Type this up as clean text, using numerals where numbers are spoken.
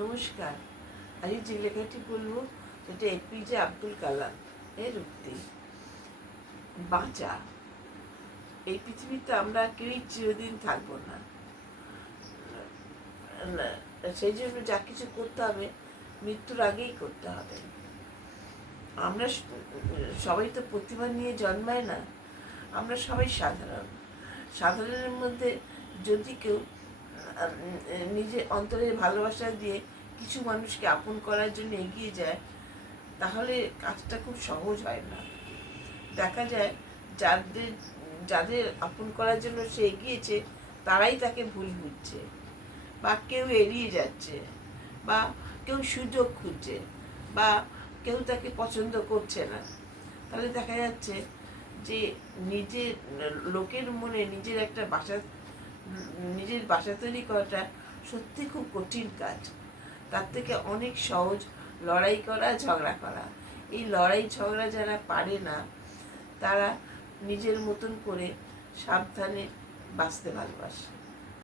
নমস্কার। আজকে যে লেখাটি বলবো সেটা এপিজে আব্দুল কালাম এর উক্তি। বাঁচা। এই পৃথিবীতে আমরা কেউই চিরদিন থাকবো না। সেই জন্য যা কিছু করতে হবে মৃত্যুর আগেই করতে হবে। আমরা সবাই তো প্রতিভা নিয়ে জন্মায় না। আমরা সবাই সাধারণের মধ্যে যদি কেউ নিজের অন্তরের ভালোবাসা দিয়ে কিছু মানুষকে আপন করার জন্য এগিয়ে যায়, তাহলে কাজটা খুব সহজ হয় না। দেখা যায় যাদের যাদের আপন করার জন্য সে এগিয়েছে তারাই তাকে ভুল বুঝছে, বা কেউ এড়িয়ে যাচ্ছে, বা কেউ সুযোগ খুঁজছে, বা কেউ তাকে পছন্দ করছে না। তাহলে দেখা যাচ্ছে যে নিজের লোকের মনে নিজের বাসা তৈরি করাটা সত্যি খুব কঠিন কাজ। তার থেকে অনেক সহজ লড়াই করা, ঝগড়া করা। এই লড়াই ঝগড়া যারা পারে না, তারা নিজের মতন করে সাবধানে বাঁচতে ভালোবাসে।